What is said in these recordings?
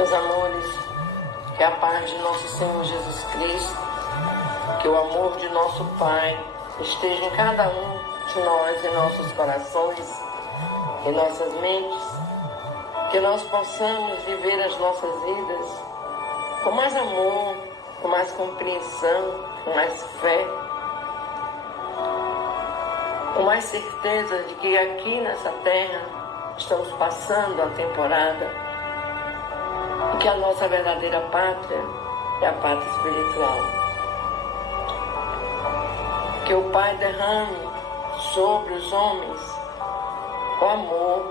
Meus amores, que a paz de nosso Senhor Jesus Cristo, que o amor de nosso Pai esteja em cada um de nós, em nossos corações, em nossas mentes, que nós possamos viver as nossas vidas com mais amor, com mais compreensão, com mais fé, com mais certeza de que aqui nessa terra estamos passando a temporada e que a nossa verdadeira pátria é a pátria espiritual. Que o Pai derrame sobre os homens o amor,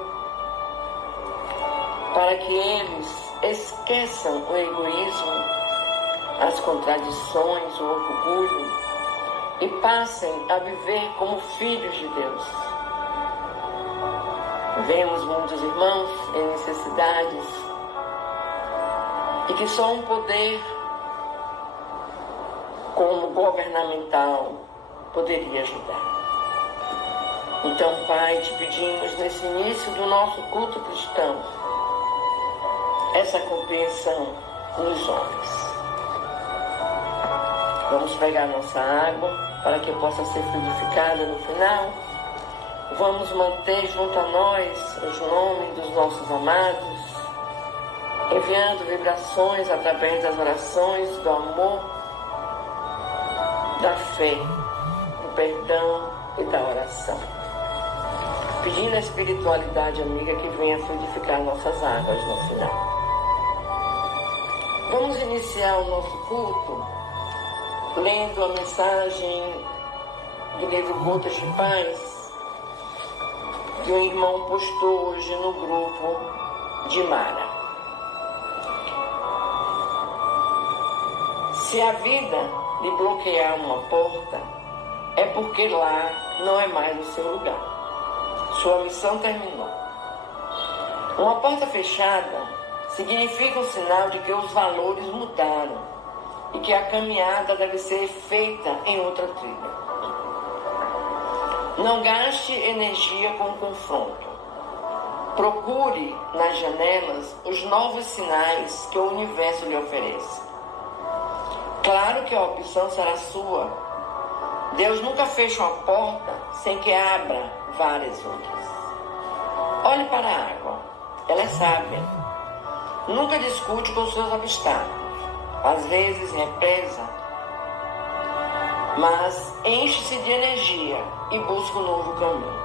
para que eles esqueçam o egoísmo, as contradições, o orgulho e passem a viver como filhos de Deus. Vemos muitos irmãos em necessidades e que só um poder como governamental poderia ajudar. Então, Pai, te pedimos nesse início do nosso culto cristão essa compreensão nos homens. Vamos pegar nossa água para que possa ser fluidificada no final. Vamos manter junto a nós os nomes dos nossos amados, enviando vibrações através das orações, do amor, da fé, do perdão e da oração. Pedindo a espiritualidade amiga que venha fluidificar nossas águas no final. Vamos iniciar o nosso culto lendo a mensagem do livro Gotas de Paz que um irmão postou hoje no grupo de Mara. Se a vida lhe bloquear uma porta, é porque lá não é mais o seu lugar. Sua missão terminou. Uma porta fechada significa um sinal de que os valores mudaram e que a caminhada deve ser feita em outra trilha. Não gaste energia com confronto. Procure nas janelas os novos sinais que o universo lhe oferece. Claro que a opção será sua. Deus nunca fecha uma porta sem que abra várias outras. Olhe para a água. Ela é sábia. Nunca discute com seus obstáculos. Às vezes represa, mas enche-se de energia e busca um novo caminho.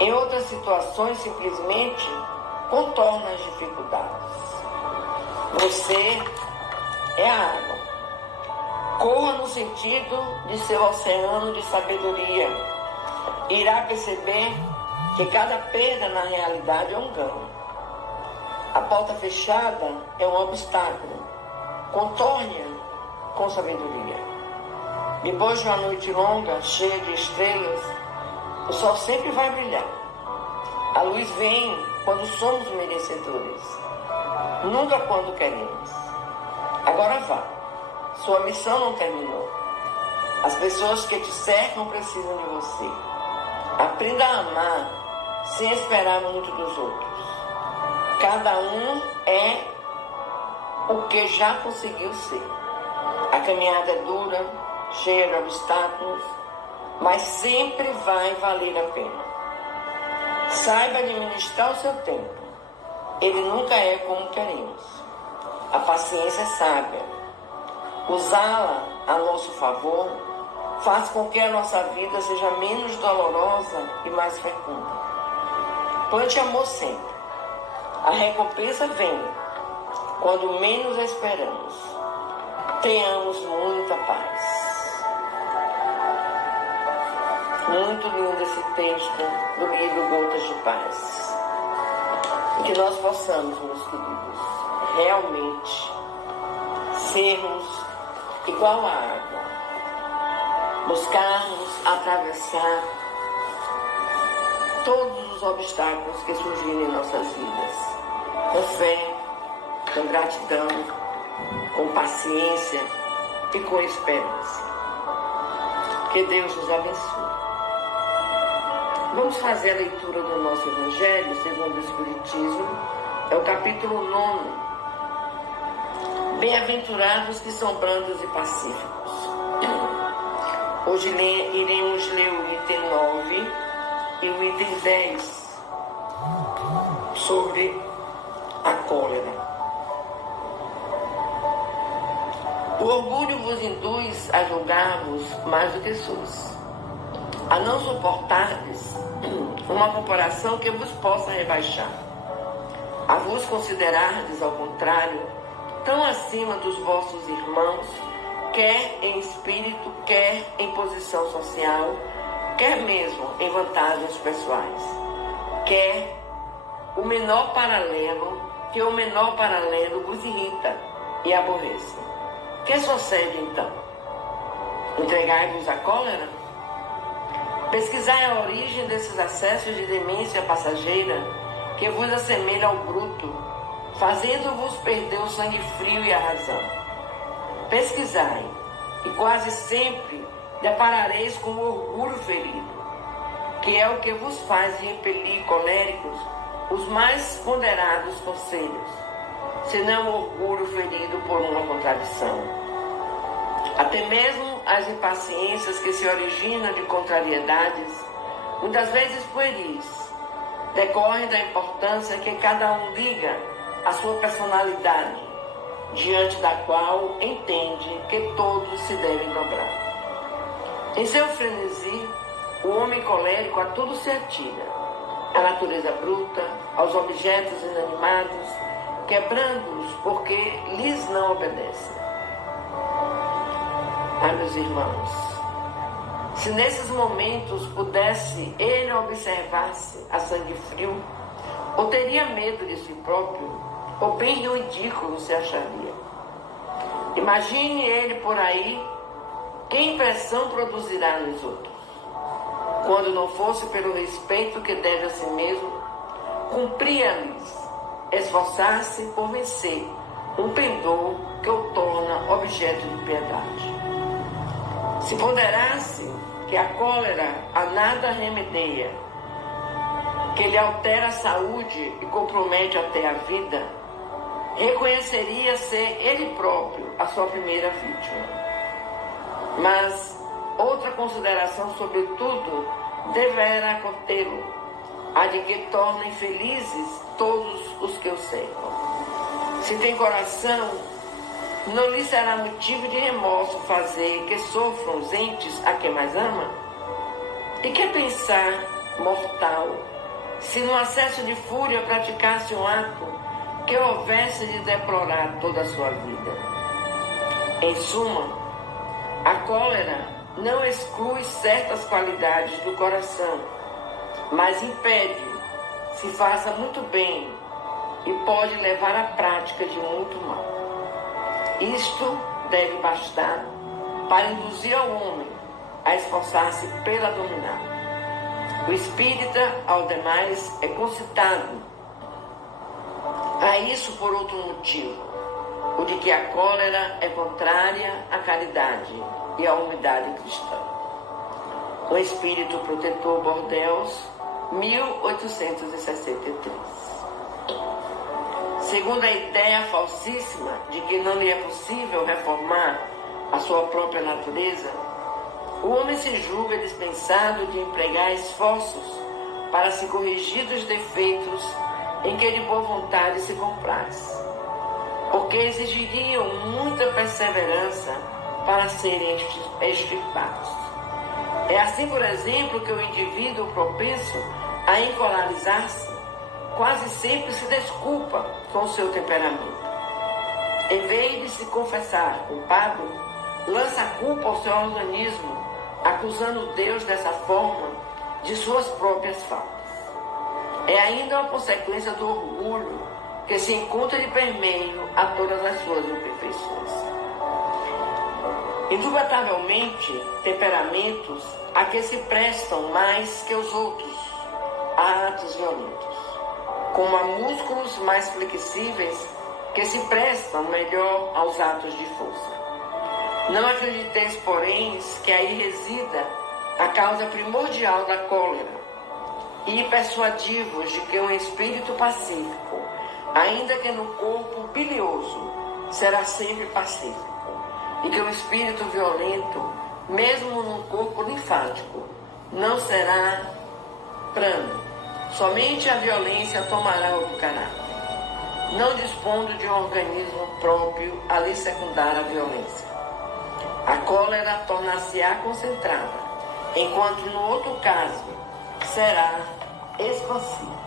Em outras situações, simplesmente contorna as dificuldades. Você é a água. Corra no sentido de seu oceano de sabedoria. Irá perceber que cada perda na realidade é um ganho. A porta fechada é um obstáculo. Contorne-a com sabedoria. Depois de uma noite longa, cheia de estrelas, o sol sempre vai brilhar. A luz vem quando somos merecedores, nunca quando queremos. Agora vá. Sua missão não terminou. As pessoas que te cercam precisam de você. Aprenda a amar sem esperar muito dos outros. Cada um é o que já conseguiu ser. A caminhada é dura, cheia de obstáculos, mas sempre vai valer a pena. Saiba administrar o seu tempo. Ele nunca é como queremos. A paciência é sábia. Usá-la a nosso favor faz com que a nossa vida seja menos dolorosa e mais fecunda. Plante amor sempre. A recompensa vem quando menos esperamos. Tenhamos muita paz. Muito lindo esse texto do livro Gotas de Paz. E que nós possamos, meus queridos, realmente sermos igual à água. Buscarmos atravessar todos os obstáculos que surgirem em nossas vidas. Com fé, com gratidão, com paciência e com esperança. Que Deus nos abençoe. Vamos fazer a leitura do nosso Evangelho segundo o Espiritismo. É o capítulo 9 Bem-aventurados que são brandos e pacíficos. Hoje iremos ler o item 9 e o item 10 sobre a cólera. O orgulho vos induz a julgar-vos mais do que sois, a não suportardes uma comparação que vos possa rebaixar, a vos considerardes, ao contrário, tão acima dos vossos irmãos, quer em espírito, quer em posição social, quer mesmo em vantagens pessoais, quer o menor paralelo, que o menor paralelo vos irrita e aborrece. Que sucede então? Entregai-vos à cólera? Pesquisai a origem desses acessos de demência passageira que vos assemelha ao bruto, fazendo-vos perder o sangue frio e a razão. Pesquisai, e quase sempre deparareis com o orgulho ferido, que é o que vos faz repelir coléricos os mais ponderados conselhos, senão o orgulho ferido por uma contradição. Até mesmo as impaciências que se originam de contrariedades, muitas vezes pueris, decorrem da importância que cada um liga à sua personalidade, diante da qual entende que todos se devem dobrar. Em seu frenesi, o homem colérico a tudo se atira, à natureza bruta, aos objetos inanimados, quebrando-os porque lhes não obedecem. Ah, meus irmãos, se nesses momentos pudesse ele observar-se a sangue frio, ou teria medo de si próprio, ou bem ridículo se acharia. Imagine ele por aí, que impressão produzirá nos outros, quando não fosse pelo respeito que deve a si mesmo, cumpria-lhes esforçar-se por vencer um pendor que o torna objeto de piedade. Se ponderasse que a cólera a nada remedeia, que lhe altera a saúde e compromete até a vida, reconheceria ser ele próprio a sua primeira vítima. Mas outra consideração, sobretudo, deverá contê-lo, a de que torna infelizes todos os que o cercam. Se tem coração, não lhe será motivo de remorso fazer que sofram os entes a quem mais ama? E que pensar, mortal, se num acesso de fúria praticasse um ato que houvesse de deplorar toda a sua vida? Em suma, a cólera não exclui certas qualidades do coração, mas impede, se faça muito bem, e pode levar à prática de muito mal. Isto deve bastar para induzir ao homem a esforçar-se pela dominar. O espírita, ao demais, é concitado a isso por outro motivo, o de que a cólera é contrária à caridade e à humildade cristã. O Espírito Protetor Bordeaux, 1863. Segundo a ideia falsíssima de que não lhe é possível reformar a sua própria natureza, o homem se julga dispensado de empregar esforços para se corrigir dos defeitos em que de boa vontade se compraz, porque exigiriam muita perseverança para serem extirpados. É assim, por exemplo, que o indivíduo propenso a encolarizar-se quase sempre se desculpa com o seu temperamento. Em vez de se confessar culpado, lança a culpa ao seu organismo, acusando Deus dessa forma de suas próprias faltas. É ainda uma consequência do orgulho que se encontra de permeio a todas as suas imperfeições. Indubitavelmente, temperamentos a que se prestam mais que os outros a atos violentos, como a músculos mais flexíveis que se prestam melhor aos atos de força. Não acrediteis, porém, que aí resida a causa primordial da cólera, e persuadivos de que um espírito pacífico, ainda que no corpo bilioso, será sempre pacífico, e que o espírito violento, mesmo num corpo linfático, não será plano. Somente a violência tomará o caráter, não dispondo de um organismo próprio a lhe secundar a violência. A cólera tornar-se-á concentrada, enquanto no outro caso será expansiva.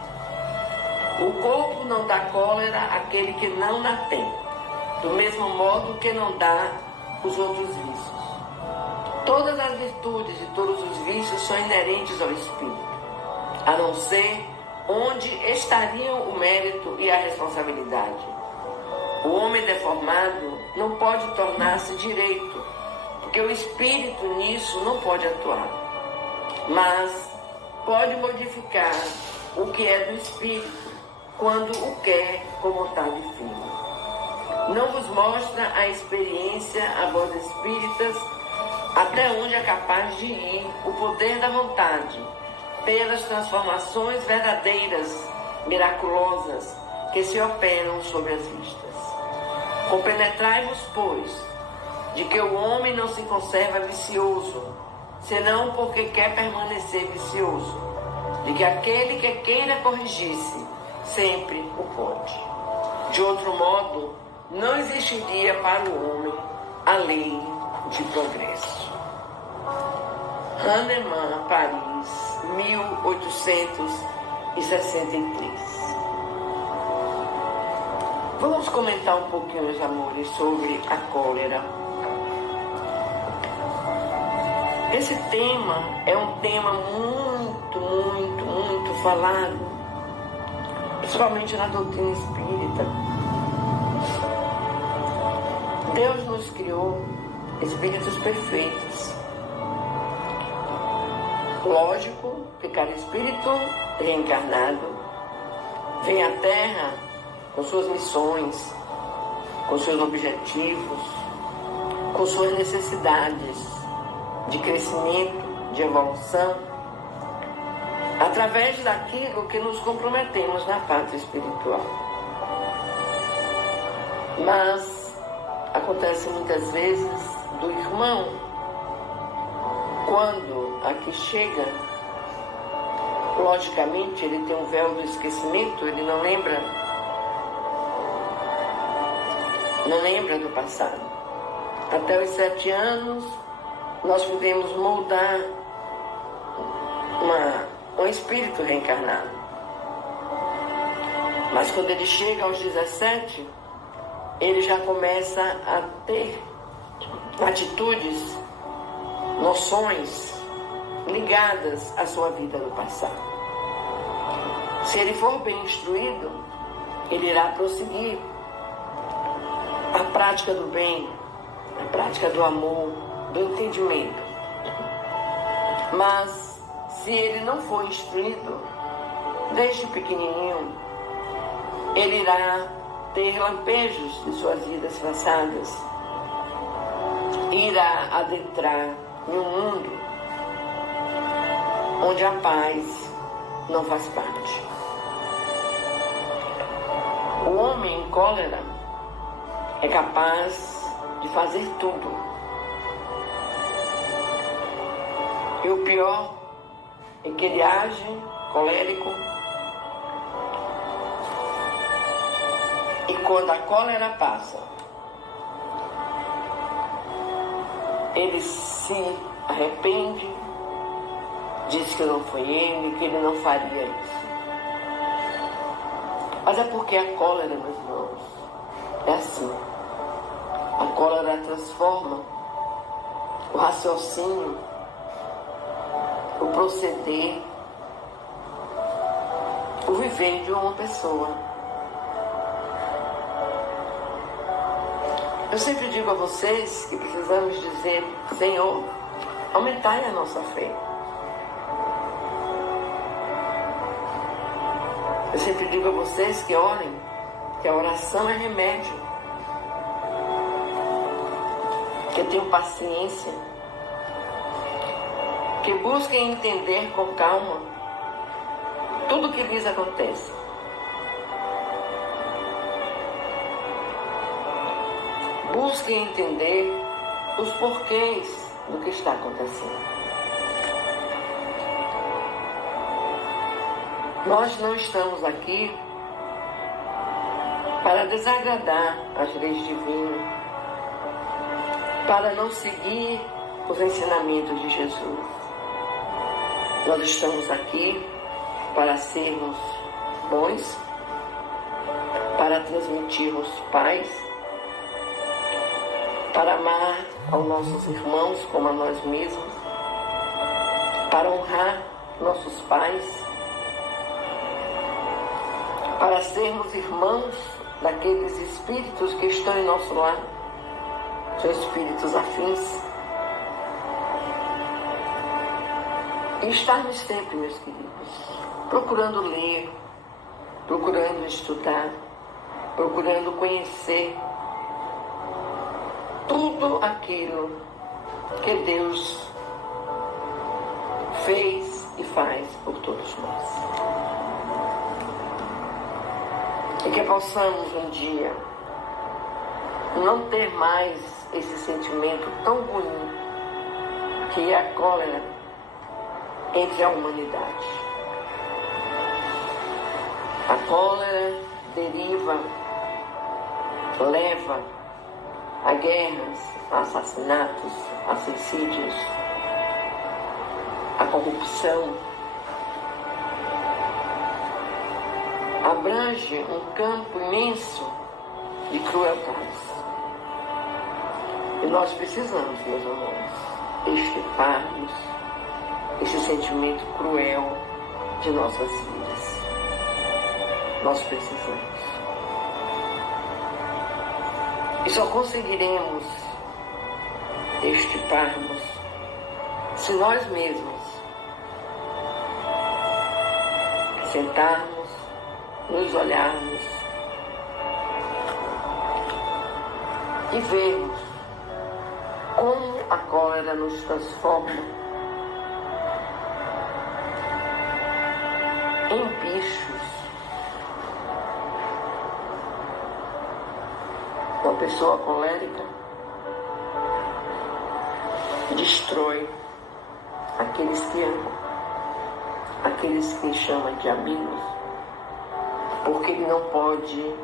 O corpo não dá cólera àquele que não a tem, do mesmo modo que não dá os outros vícios. Todas as virtudes e todos os vícios são inerentes ao espírito, a não ser onde estariam o mérito e a responsabilidade. O homem deformado não pode tornar-se direito, porque o espírito nisso não pode atuar, mas pode modificar o que é do espírito quando o quer com vontade firme. Não vos mostra a experiência a vós espíritas até onde é capaz de ir o poder da vontade pelas transformações verdadeiras, miraculosas, que se operam sob as vistas. Compenetrai-vos, pois, de que o homem não se conserva vicioso, senão porque quer permanecer vicioso, de que aquele que queira corrigir-se, sempre o pode. De outro modo, não existiria para o homem a lei de progresso. Hahnemann, Paris, 1863. Vamos comentar um pouquinho, meus amores, sobre a cólera. Esse tema é um tema muito falado, principalmente na doutrina espírita. Deus nos criou espíritos perfeitos. Lógico que cada espírito reencarnado vem à Terra com suas missões, com seus objetivos, com suas necessidades de crescimento, de evolução, através daquilo que nos comprometemos na pátria espiritual. Mas acontece muitas vezes do irmão, quando aqui chega, logicamente ele tem um véu do esquecimento, ele não lembra do passado. Até os 7 anos nós podemos moldar um espírito reencarnado. Mas quando ele chega aos 17, ele já começa a ter atitudes, noções ligadas à sua vida no passado. Se ele for bem instruído, ele irá prosseguir a prática do bem, a prática do amor, do entendimento. Mas se ele não for instruído, desde pequenininho, ele irá ter lampejos de suas vidas passadas, irá adentrar em um mundo onde a paz não faz parte. O homem em cólera é capaz de fazer tudo. E o pior é que ele age colérico, e quando a cólera passa, ele se arrepende, diz que não foi ele, que ele não faria isso. Mas é porque a cólera, meus irmãos, é assim. A cólera transforma o raciocínio, o proceder, o viver de uma pessoa. Eu sempre digo a vocês que precisamos dizer: Senhor, aumentai a nossa fé. Eu sempre digo a vocês que orem, que a oração é remédio, que tenham paciência, que busquem entender com calma tudo o que lhes acontece. Busquem entender os porquês do que está acontecendo. Nós não estamos aqui para desagradar as leis divinas, para não seguir os ensinamentos de Jesus. Nós estamos aqui para sermos bons, para transmitirmos paz, para amar aos nossos irmãos como a nós mesmos, para honrar nossos pais, para sermos irmãos daqueles espíritos que estão em nosso lar, são espíritos afins. E estarmos sempre, meus queridos, procurando ler, procurando estudar, procurando conhecer tudo aquilo que Deus fez e faz por todos nós. E que possamos um dia não ter mais esse sentimento tão ruim que é a cólera entre a humanidade. A cólera deriva, leva a guerras, a assassinatos, a suicídios, a corrupção. Abrange um campo imenso de crueldades. E nós precisamos, meus irmãos, extirparmos esse sentimento cruel de nossas vidas. Nós precisamos. E só conseguiremos extirparmos se nós mesmos sentarmos, nos olharmos e vermos como a cólera nos transforma em bichos. Uma pessoa colérica destrói aqueles que amam, aqueles que chamam de amigos, porque ele não pode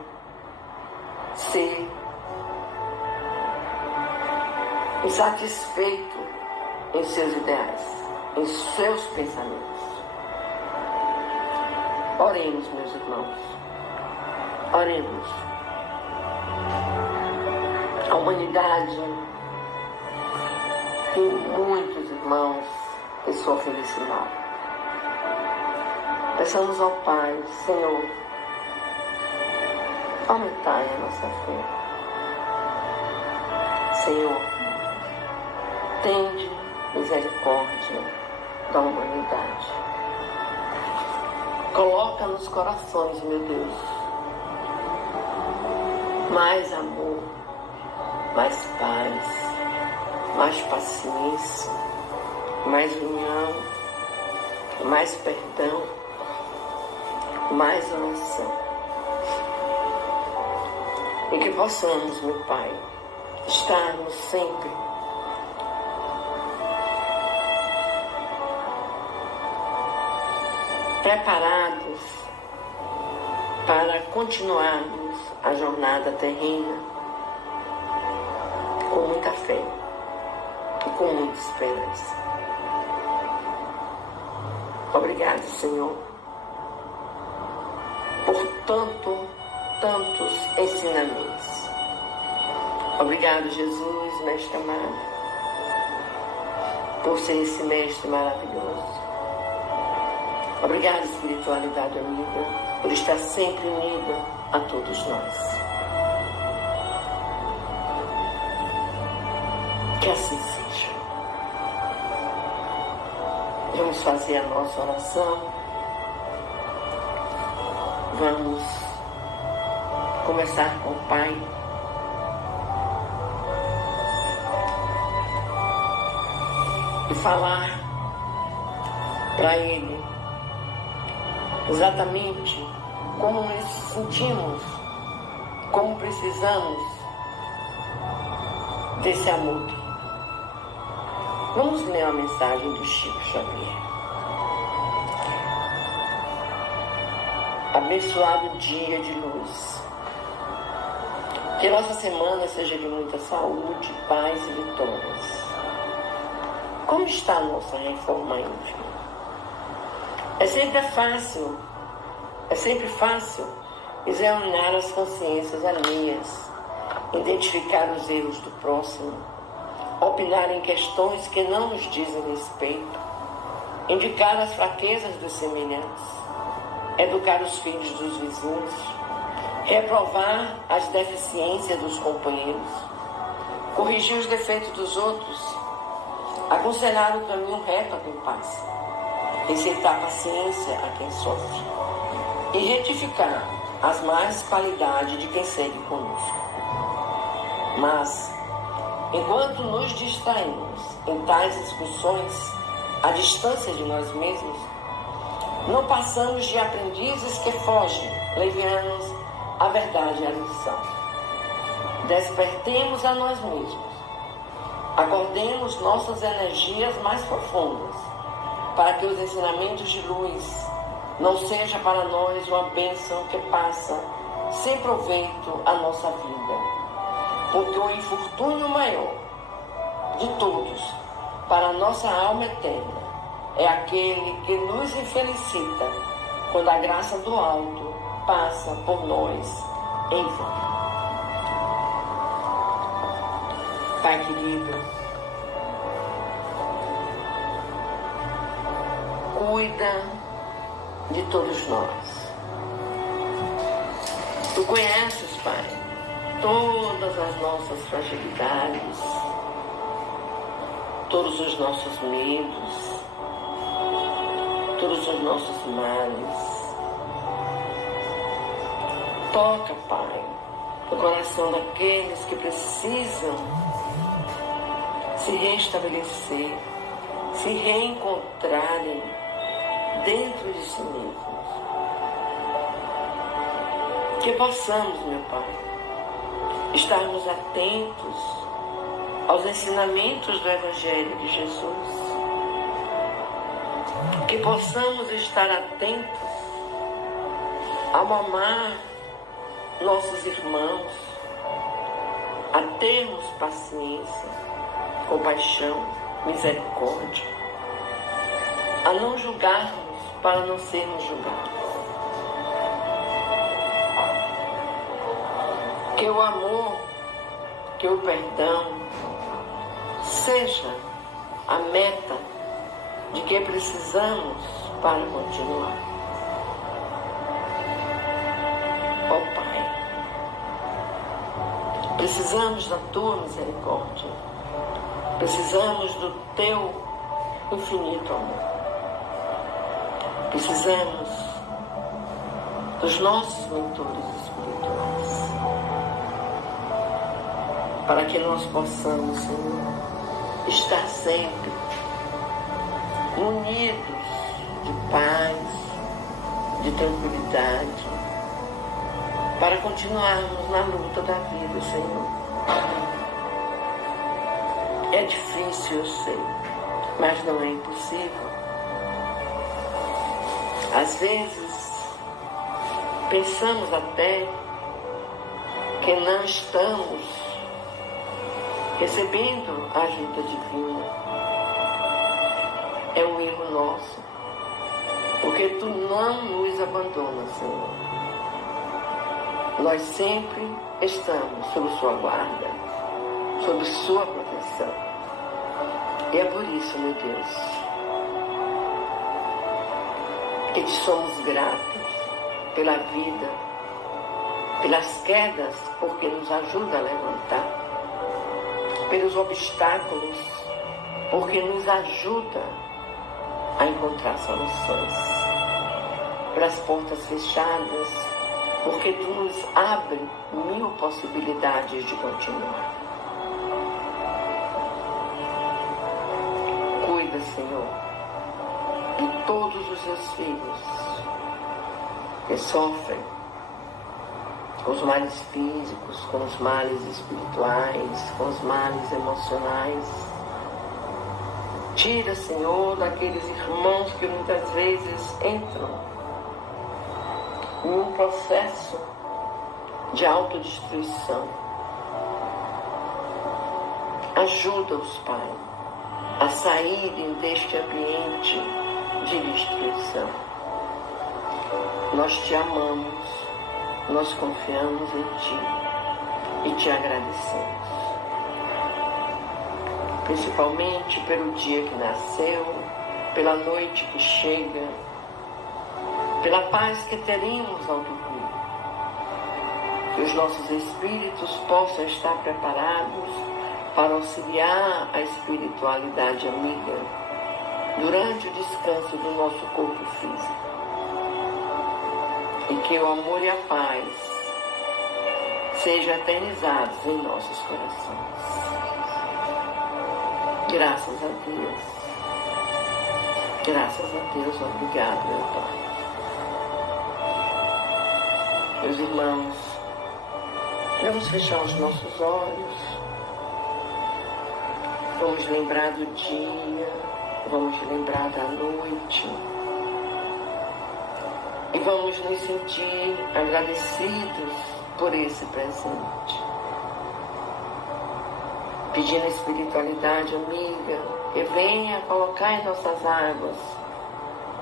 ser insatisfeito em seus ideais, em seus pensamentos. Oremos, meus irmãos, oremos. A humanidade tem muitos irmãos que sofrem desse mal. Peçamos ao Pai, Senhor, aumentai a nossa fé. Senhor, tende misericórdia da humanidade. Coloca nos corações, meu Deus, mais amor, mais paz, mais paciência, mais união, mais perdão, mais oração. E que possamos, meu Pai, estarmos sempre preparados para continuarmos a jornada terrena com muita fé e com muita esperança. Obrigado, Senhor, por tantos ensinamentos. Obrigado, Jesus, Mestre amado, por ser esse Mestre maravilhoso. Obrigado, espiritualidade amiga, por estar sempre unida a todos nós. Que assim seja. Vamos fazer a nossa oração. Vamos conversar com o Pai. E falar para Ele exatamente como nos sentimos, como precisamos desse amor todo. Vamos ler a mensagem do Chico Xavier. Abençoado dia de luz. Que nossa semana seja de muita saúde, paz e vitórias. Como está a nossa reforma íntima? É sempre fácil examinar as consciências alheias, identificar os erros do próximo, opinar em questões que não nos dizem respeito, indicar as fraquezas dos semelhantes, educar os filhos dos vizinhos, reprovar as deficiências dos companheiros, corrigir os defeitos dos outros, aconselhar o caminho reto a quem passa, receitar paciência a quem sofre e retificar as más qualidades de quem segue conosco. Mas, enquanto nos distraímos em tais discussões à distância de nós mesmos, não passamos de aprendizes que fogem, levianos à verdade e à lição. Despertemos a nós mesmos, acordemos nossas energias mais profundas, para que os ensinamentos de luz não seja para nós uma bênção que passa sem proveito a nossa vida. Porque o infortúnio maior de todos para a nossa alma eterna é aquele que nos infelicita quando a graça do alto passa por nós em vão. Pai querido, cuida de todos nós. Tu conheces, Pai, todas as nossas fragilidades, todos os nossos medos, todos os nossos males. Toca, Pai, no coração daqueles que precisam se restabelecer, se reencontrarem dentro de si mesmos. Que possamos, meu Pai, estarmos atentos aos ensinamentos do Evangelho de Jesus. Que possamos estar atentos ao amar nossos irmãos, a termos paciência, compaixão, misericórdia, a não julgarmos para não sermos julgados. Que o amor, que o perdão seja a meta de que precisamos para continuar. Ó Pai, precisamos da Tua misericórdia, precisamos do Teu infinito amor, precisamos dos nossos mentores espirituais, para que nós possamos, Senhor, estar sempre unidos de paz, de tranquilidade, para continuarmos na luta da vida, Senhor. É difícil, eu sei, mas não é impossível. Às vezes, pensamos até que não estamos recebendo a ajuda divina. É um erro nosso, porque Tu não nos abandonas, Senhor. Nós sempre estamos sob Sua guarda, sob Sua proteção. E é por isso, meu Deus, que Te somos gratos pela vida, pelas quedas, porque nos ajuda a levantar, pelos obstáculos, porque nos ajuda a encontrar soluções, pelas portas fechadas, porque Tu nos abre 1000 possibilidades de continuar. Cuida, Senhor, de todos os Teus filhos que sofrem com os males físicos, com os males espirituais, com os males emocionais. Tira, Senhor, daqueles irmãos que muitas vezes entram em um processo de autodestruição. Ajuda-os, Pai, a saírem deste ambiente de destruição. Nós te amamos, nós confiamos em Ti e te agradecemos. Principalmente pelo dia que nasceu, pela noite que chega, pela paz que teremos ao dormir. Que os nossos espíritos possam estar preparados para auxiliar a espiritualidade amiga durante o descanso do nosso corpo físico. E que o amor e a paz sejam eternizados em nossos corações. Graças a Deus. Graças a Deus. Obrigado, meu Pai. Meus irmãos, vamos fechar os nossos olhos. Vamos lembrar do dia. Vamos lembrar da noite. E vamos nos sentir agradecidos por esse presente. Pedindo a espiritualidade amiga que venha colocar em nossas águas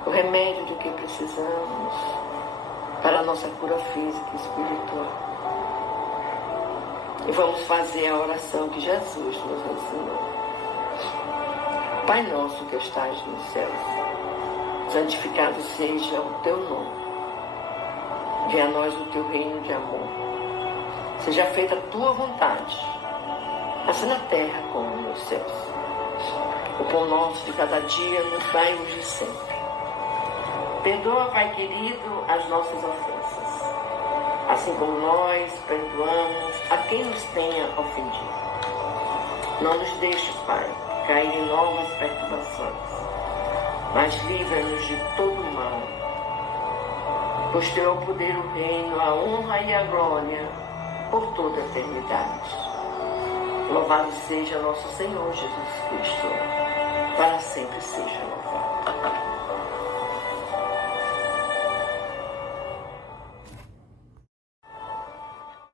o remédio do que precisamos para a nossa cura física e espiritual. E vamos fazer a oração que Jesus nos ensinou. Pai nosso que estás nos céus, santificado seja o teu nome. Venha a nós o teu reino de amor. Seja feita a tua vontade, assim na terra como nos céus. O pão nosso de cada dia nos dai hoje e sempre. Perdoa, Pai querido, as nossas ofensas, assim como nós perdoamos a quem nos tenha ofendido. Não nos deixes, Pai, cair em novas perturbações, mas livra-nos de todo o mal. Pois teu é o poder, o reino, a honra e a glória por toda a eternidade. Louvado seja nosso Senhor Jesus Cristo, para sempre seja louvado.